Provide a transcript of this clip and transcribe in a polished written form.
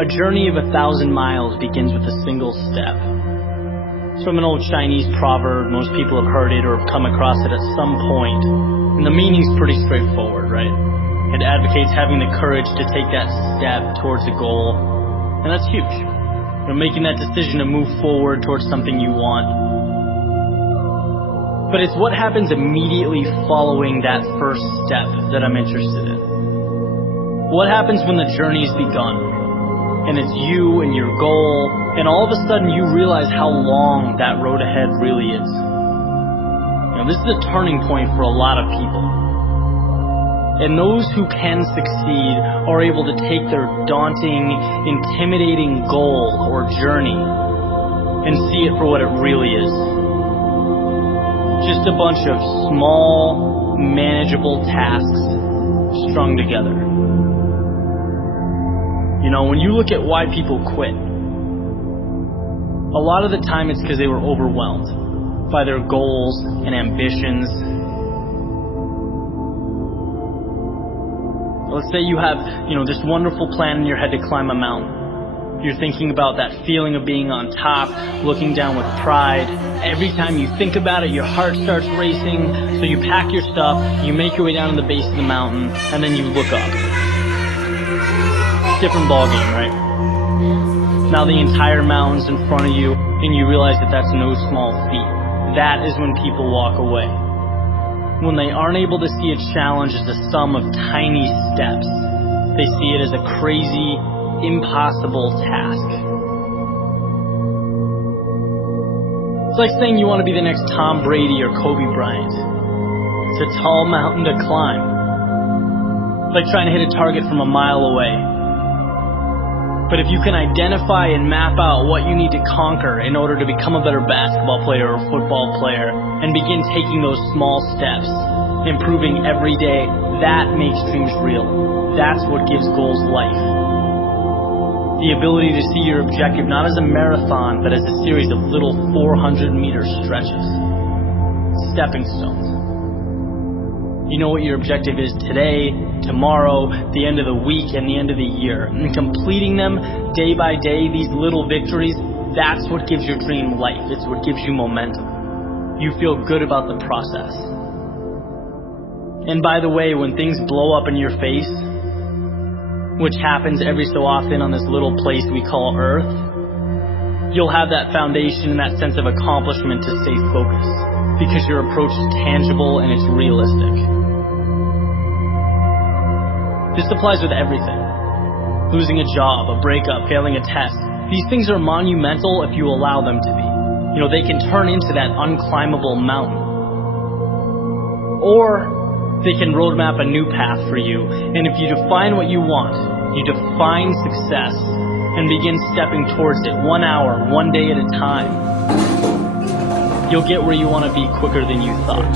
A journey of 1,000 miles begins with a single step. It's from an old Chinese proverb. Most people have heard it or have come across it at some point. And the meaning's pretty straightforward, right? It advocates having the courage to take that step towards a goal. And that's huge. Making that decision to move forward towards something you want. But it's what happens immediately following that first step that I'm interested in. What happens when the journey's begun? And it's you and your goal, and all of a sudden you realize how long that road ahead really is. This is a turning point for a lot of people. And those who can succeed are able to take their daunting, intimidating goal or journey and see it for what it really is. Just a bunch of small, manageable tasks strung together. When you look at why people quit, a lot of the time it's because they were overwhelmed by their goals and ambitions. Let's say you have, this wonderful plan in your head to climb a mountain. You're thinking about that feeling of being on top, looking down with pride. Every time you think about it, your heart starts racing. So you pack your stuff, you make your way down to the base of the mountain, and then you look up. Different ballgame, right? Now the entire mountain's in front of you, and you realize that that's no small feat. That is when people walk away. When they aren't able to see a challenge as a sum of tiny steps, they see it as a crazy, impossible task. It's like saying you want to be the next Tom Brady or Kobe Bryant. It's a tall mountain to climb. It's like trying to hit a target from a mile away. But if you can identify and map out what you need to conquer in order to become a better basketball player or football player and begin taking those small steps, improving every day, that makes dreams real. That's what gives goals life. The ability to see your objective not as a marathon, but as a series of little 400-meter stretches. Stepping stones. You know what your objective is today, tomorrow, the end of the week, and the end of the year. And completing them day by day, these little victories, that's what gives your dream life. It's what gives you momentum. You feel good about the process. And by the way, when things blow up in your face, which happens every so often on this little place we call Earth, you'll have that foundation and that sense of accomplishment to stay focused, because your approach is tangible and it's realistic. This applies with everything. Losing a job, a breakup, failing a test. These things are monumental if you allow them to be. They can turn into that unclimbable mountain. Or they can roadmap a new path for you. And if you define what you want, you define success and begin stepping towards it 1 hour, 1 day at a time, you'll get where you want to be quicker than you thought.